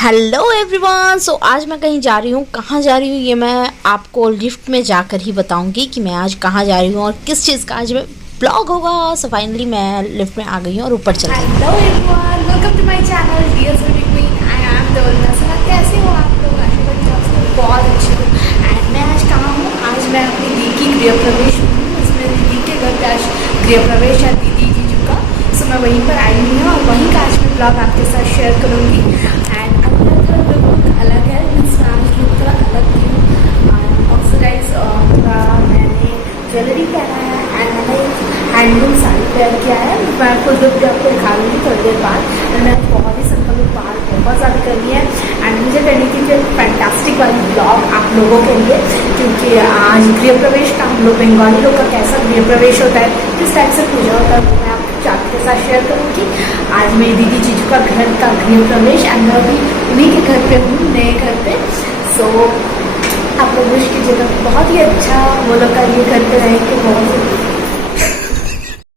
Hello everyone. सो आज मैं कहीं जा रही हूँ। कहाँ जा रही हूँ ये मैं आपको लिफ्ट में जाकर ही बताऊंगी कि मैं आज कहाँ जा रही हूँ और किस चीज़ का आज मैं ब्लॉग होगा। सो फाइनली मैं लिफ्ट में आ गई हूँ और ऊपर चल गई। Hello everyone, welcome to my channel dear sweety queen. I am Dolna. So कैसे हो आप लोग? आशा करती हूँ आप सब बहुत अच्छे हो। एंड मैं आज कहाँ हूँ? आज मैं अपनी दी की गृह प्रवेश हूँ। इसमें दीदी के घर पे आज गृह प्रवेश है दीदी जीजू का। सो मैं वहीं पर आई हुई हूँ और वहीं का आज मैं ब्लॉग आपके साथ शेयर करूँगी। एंड थोड़ा लुक अलग है, मीन्स मैं आज लुक थोड़ा अलग थी हूँ। ऑक्सीडाइज थोड़ा मैंने ज्वेलरी पहना है एंड मैंने हैंडलूम साड़ी पहन किया है। मैं खुद लुक भी आपको दिखा दूँगी थोड़ी देर बाद। एंड मैंने बहुत ही सिंपल लुक बाहर बहुत ज़्यादा करनी है एंड मुझे करनी थी फिर फैंटास्टिक वाली ब्लॉग आप लोगों के लिए, क्योंकि आज गृह प्रवेश का हम लोग बंगाली लोग का कैसा गृह प्रवेश होता है, किस टाइप से पूजा होता है, मैं आपको आपके साथ शेयर करूँगी। आज मेरी दीदी जीजू का घर का गृह प्रवेश एंड मैं अभी उन्हीं के घर पे हूँ, नए घर पे। सो आप लोग विश कीजिएगा बहुत ही अच्छा वो लोग का ये घर पे रहेंगे बहुत।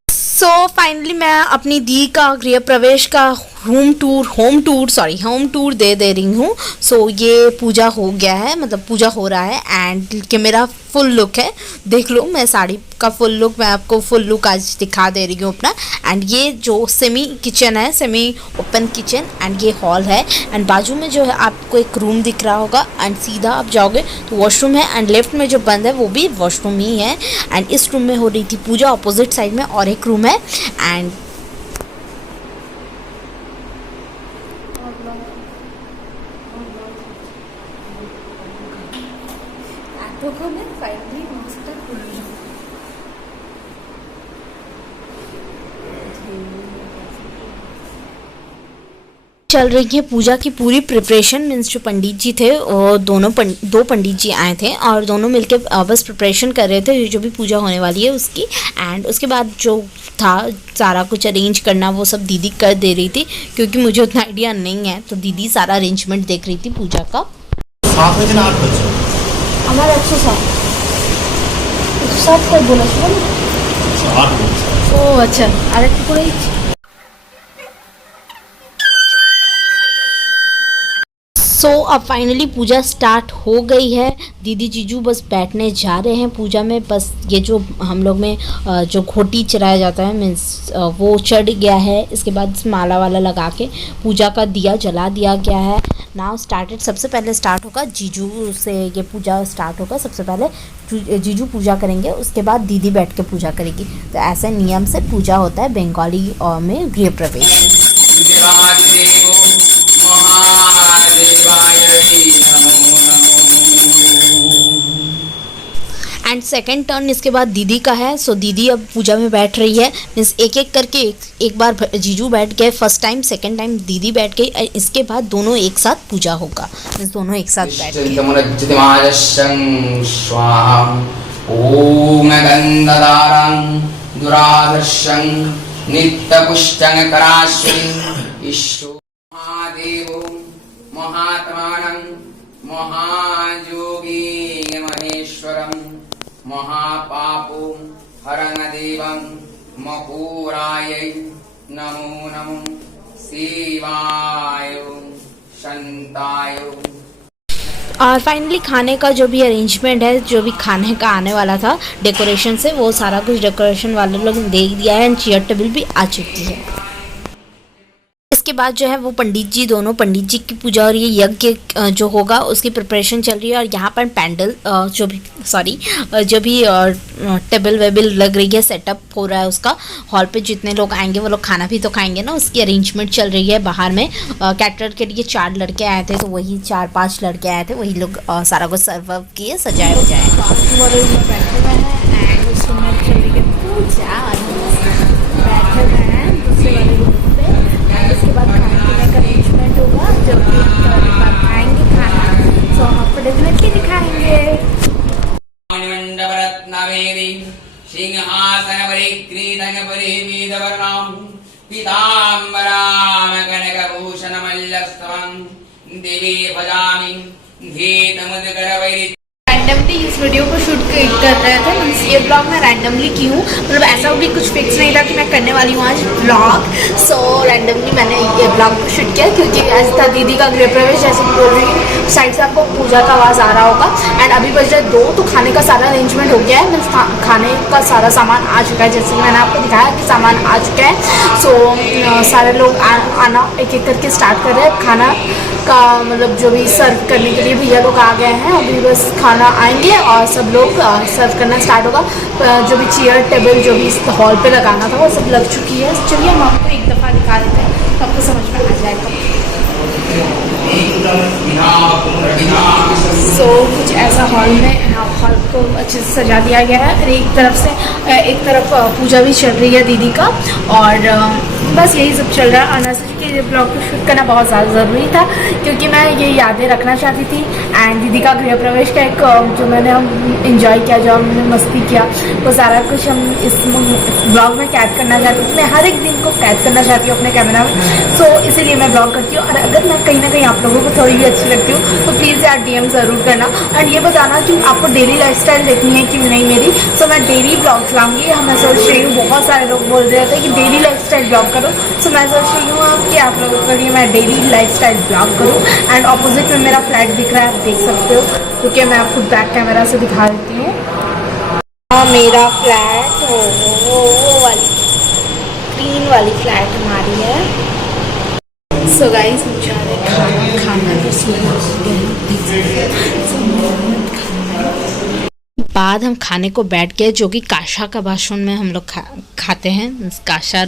सो फाइनली मैं अपनी दी का गृह प्रवेश का होम टूर दे रही हूँ। सो ये पूजा हो गया है, मतलब पूजा हो रहा है एंड कि मेरा फुल लुक है। देख लो मैं साड़ी का फुल लुक, मैं आपको फुल लुक आज दिखा दे रही हूँ अपना। एंड ये जो सेमी किचन है, सेमी ओपन किचन एंड ये हॉल है एंड बाजू में जो है आपको एक रूम दिख रहा होगा एंड सीधा आप जाओगे तो वॉशरूम है एंड लेफ्ट में जो बंद है वो भी वॉशरूम ही है। एंड इस रूम में हो रही थी पूजा, अपोजिट साइड में और एक रूम है एंड चल रही है पूजा की पूरी प्रिपरेशन। मीन्स जो पंडित जी थे और दो पंडित जी आए थे और दोनों मिलके बस प्रिपरेशन कर रहे थे जो भी पूजा होने वाली है उसकी। एंड उसके बाद जो था सारा कुछ अरेंज करना वो सब दीदी कर दे रही थी, क्योंकि मुझे उतना आइडिया नहीं है तो दीदी सारा अरेंजमेंट देख रही थी पूजा का। 7 बजे ना 8 बजे हमारा 107 को बोला था 8 बजे। ओ अच्छा, अरे पूरा सो अब फाइनली पूजा स्टार्ट हो गई है। दीदी जीजू बस बैठने जा रहे हैं पूजा में। बस ये जो हम लोग में जो घोटी चढ़ाया जाता है मीन्स वो चढ़ गया है। इसके बाद माला वाला लगा के पूजा का दिया जला दिया गया है। नाउ स्टार्टेड, सबसे पहले स्टार्ट होगा जीजू से ये पूजा स्टार्ट होगा। सबसे पहले जीजू पूजा करेंगे, उसके बाद दीदी बैठ के पूजा करेगी। तो ऐसे नियम से पूजा होता है बंगाली में गृह प्रवेश। एंड सेकेंड टर्न इसके बाद दीदी का है। सो दीदी अब पूजा में बैठ रही है। मीन्स एक एक करके एक बार जीजू बैठ गए फर्स्ट टाइम, सेकेंड टाइम दीदी बैठ गई। इसके बाद दोनों एक साथ पूजा होगा, मीन्स दोनों एक साथ बैठ गए। ओम गंधदारं दुराधर्षं नित्यपुष्टं कराश्वं ईश्वर महादेवो महात्मानं महायोगी महेश्वरं महापापो हरणदेवं मकूराय नमो नमो शिवाय शांताय। और फाइनली खाने का जो भी अरेंजमेंट है, जो भी खाने का आने वाला था डेकोरेशन से, वो सारा कुछ डेकोरेशन वाले लोग दे दिया है एंड चेयर टेबल भी आ चुकी है। इसके बाद जो है वो पंडित जी, दोनों पंडित जी की पूजा और ये यज्ञ जो होगा उसकी प्रिपरेशन चल रही है। और यहाँ पर पैंडल जो भी टेबल वेबल लग रही है, सेटअप हो रहा है उसका। हॉल पे जितने लोग आएंगे वो लोग खाना भी तो खाएंगे ना, उसकी अरेंजमेंट चल रही है। बाहर में कैटरर के लिए 4 लड़के आए थे, तो वही 4-5 लड़के आए थे, वही लोग सारा कुछ सर्व किए, सजाए इसके बाद खाने पीने का अरेंजमेंट होगा, जब खाएंगे खाना तो हम आपको डेफिनेटली दिखाएंगे। रैंडमली इस वीडियो को शूट कर रहे थे। मीन्स ये ब्लॉग मैं रैंडमली की हूँ, मतलब ऐसा भी कुछ फिक्स नहीं था कि मैं करने वाली हूँ आज ब्लॉग। सो रैंडमली मैंने ये ब्लॉग को शूट किया क्योंकि आज था दीदी का गृह प्रवेश, जैसे कि बोल रही हूँ साइड से आपको पूजा का आवाज़ आ रहा होगा। एंड अभी बज रहे 2, तो खाने का सारा अरेंजमेंट हो गया है। मीन्स खाने का सारा सामान आ चुका है, जैसे कि मैंने आपको दिखाया कि सामान आ चुका है। सो सारे लोग आना एक एक करके स्टार्ट कर रहे हैं। खाना का मतलब जो भी सर्व करने के लिए भैया लोग आ गए हैं, अभी बस खाना आएंगे और सब लोग सर्व करना स्टार्ट होगा। जो भी चेयर टेबल जो भी हॉल पे लगाना था वो सब लग चुकी है। चलिए हम आपको एक दफ़ा दिखा देते हैं तो आपको समझ में आ जाएगा। सो कुछ ऐसा हॉल में हॉल को अच्छे से सजा दिया गया है। और एक तरफ पूजा भी चल रही है दीदी का, और बस यही सब चल रहा है। और नर्सरी के ब्लॉग को शूट करना बहुत ज़्यादा ज़रूरी था क्योंकि मैं ये यादें रखना चाहती थी। एंड दीदी का गृह प्रवेश का एक जो मैंने हम इंजॉय किया, जो हमने मस्ती किया, वो सारा कुछ हम इस ब्लॉग में कैद करना चाहती थी। मैं हर एक दिन को कैद करना चाहती हूँ अपने कैमरा में। सो इसीलिए मैं ब्लॉग करती हूँ। और अगर मैं कहीं ना कहीं आप लोगों को थोड़ी भी अच्छी लगती हूँ तो प्लीज़ यार DM ज़रूर करना। एंड ये बताना कि आपको डेली लाइफस्टाइल देखनी है कि नहीं मेरी। सो मैं डेली ब्लॉग्स लाऊंगी। मैं सोच रही हूँ, बहुत सारे लोग बोल रहे थे कि डेली लाइफस्टाइल ब्लॉग करो। सो मैं सोच रही हूँ कि आप लोगों के लिए मैं डेली लाइफस्टाइल ब्लॉग करूँ। एंड ऑपोजिट में मेरा फ्लैट दिख रहा है, आप देख सकते हो, क्योंकि मैं आपको बैक कैमरा से दिखा देती हूँ। मेरा फ्लैट वो वाली ग्रीन वाली फ्लैट हमारी है। सो गाइस हम जा रहे हैं खाना बाद हम खाने को बैठ गए, जो कि काशा का भाषण में हम लोग खाते हैं। काशा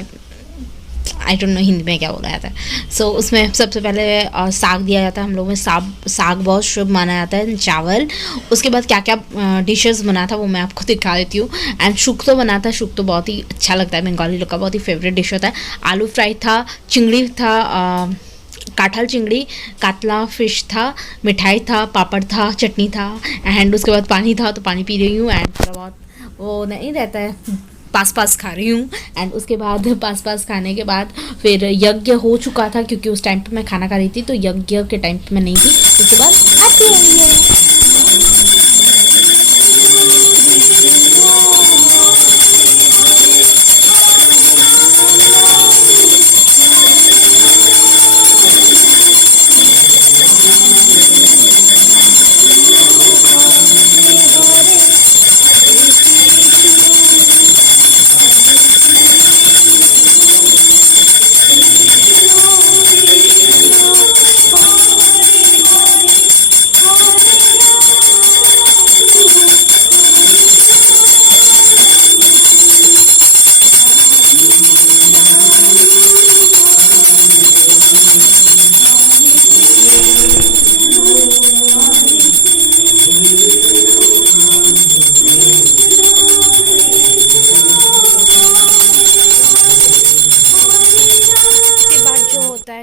आई डोंट नो हिंदी में क्या बोला जाता है। सो उसमें सबसे पहले साग दिया जाता है। हम लोग में साग बहुत शुभ माना जाता है, चावल। उसके बाद क्या क्या डिशेस बना था वो मैं आपको दिखा देती हूँ। एंड शुक तो बना था, शुक तो बहुत ही अच्छा लगता है, बंगाली लोग का बहुत ही फेवरेट डिश होता है। आलू फ्राई था, चिंगड़ी था, काठल चिंगड़ी, कातला फिश था, मिठाई था, पापड़ था, चटनी था। एंड उसके बाद पानी था, तो पानी पी रही हूँ। एंड थोड़ा बहुत वो नहीं रहता है, पास खा रही हूँ। एंड उसके बाद पास खाने के बाद फिर यज्ञ हो चुका था, क्योंकि उस टाइम पे मैं खाना खा रही थी, तो यज्ञ के टाइम पे मैं नहीं थी। उसके बाद आती रही है।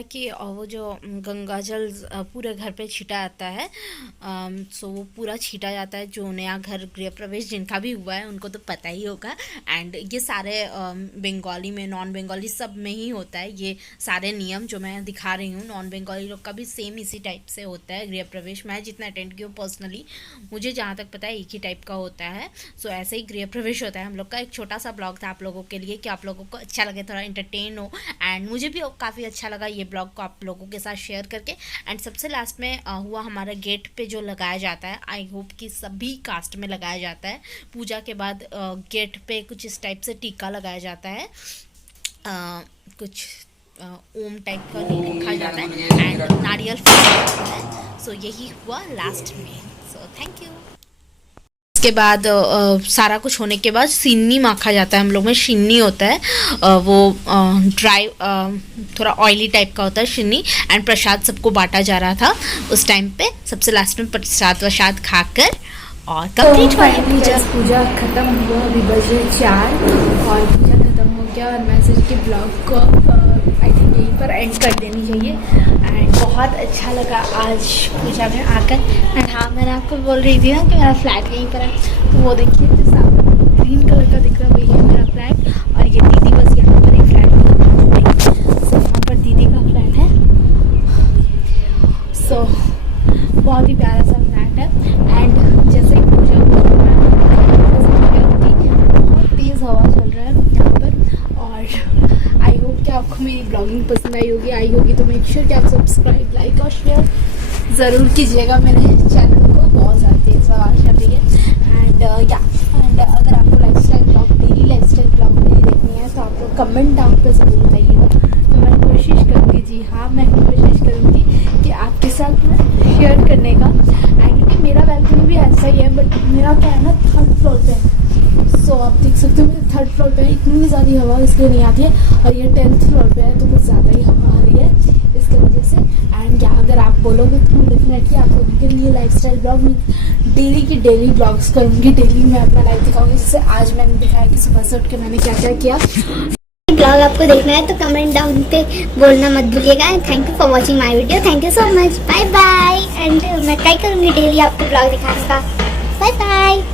कि वो जो गंगा जल पूरे घर पे छीटा जाता है। सो वो पूरा छीटा जाता है। जो नया घर गृह प्रवेश जिनका भी हुआ है उनको तो पता ही होगा। एंड ये सारे बंगाली में, नॉन बंगाली सब में ही होता है ये सारे नियम जो मैं दिखा रही हूँ। नॉन बंगाली लोग का भी सेम इसी टाइप से होता है गृह प्रवेश। मैं जितना अटेंड की हूँ पर्सनली, मुझे जहाँ तक पता है एक ही टाइप का होता है। सो ऐसे ही गृह प्रवेश होता है हम लोग का। एक छोटा सा ब्लॉग था आप लोगों के लिए कि आप लोगों को अच्छा लगे, थोड़ा इंटरटेन हो। एंड मुझे भी काफ़ी अच्छा लगा ये ब्लॉग को आप लोगों के साथ शेयर करके। एंड सबसे लास्ट में हुआ हमारा गेट पे जो लगाया जाता है, आई होप कि सभी कास्ट में लगाया जाता है। पूजा के बाद गेट पे कुछ इस टाइप से टीका लगाया जाता है, कुछ ओम टाइप का लिखा जाता है एंड नारियल जाता है। सो यही हुआ लास्ट में। So thank you. उसके बाद सारा कुछ होने के बाद सिन्नी माखा जाता है। हम लोग में शिन्नी होता है, वो ड्राई थोड़ा ऑयली टाइप का होता है शिन्नी। एंड प्रसाद सबको बांटा जा रहा था उस टाइम पे। सबसे लास्ट में प्रसाद खाकर और कंप्लीट पूजा खत्म हुआ। अभी बजे 4 और पूजा खत्म हो गया। और मैं सोच के ब्लॉग को आई थिंक यहीं पर एंड कर देनी चाहिए। एंड बहुत अच्छा लगा आज पूजा में आकर। एंड हाँ, मैंने आपको बोल रही थी ना कि मेरा फ्लैट यहीं पर है, तो वो देखिए जो सामने ग्रीन कलर का दिख रहा है वही है मेरा फ्लैट। और ये दीदी बस यहाँ पर ही फ्लैट में, सो वहाँ पर दीदी का फ्लैट है। सो बहुत ही प्यारा सा फ्लैट है। एंड जैसे ब्लॉगिंग पसंद आई होगी तो मेक श्योर कि आप सब्सक्राइब, लाइक और शेयर ज़रूर कीजिएगा मेरे चैनल को। बहुत ज़्यादा तेज आवाज़ आ रही है। एंड अगर आपको lifestyle blog, daily lifestyle blog मेरी देखनी है तो आप लोग कमेंट डाउन पर ज़रूर बताइएगा। तो मैं कोशिश करूँगी, जी हाँ मैं कोशिश करूँगी कि आपके साथ मैं शेयर करने का। एक्चुअली मेरा बैल्कनी भी ऐसा ही है, बट मेरा क्या है ना, 3rd फ्लोर पे है। सो आप देख सकते हो मेरे 3rd फ्लोर पे है, इतनी ज़्यादा हवा इसलिए नहीं आती है। और ये 10th फ्लोर पे है तो कुछ ज़्यादा ही हवा आ रही है इसकी वजह से। एंड क्या अगर आप बोलोगे तो मैं डेफिनेटली आप लोगों के लिए लाइफस्टाइल ब्लॉग में डेली ब्लॉग्स करूँगी। डेली मैं अपना लाइफ दिखाऊंगी, जैसे आज मैंने दिखाया कि सुबह से उठ के मैंने क्या क्या किया। ब्लॉग आपको देखना है तो कमेंट डाउन पे बोलना मत भूलिएगा। And thank you for watching my video. Thank you so much. Bye bye. And मैं ट्राई करूँगी डेली आपको ब्लॉग दिखाने का। Bye bye.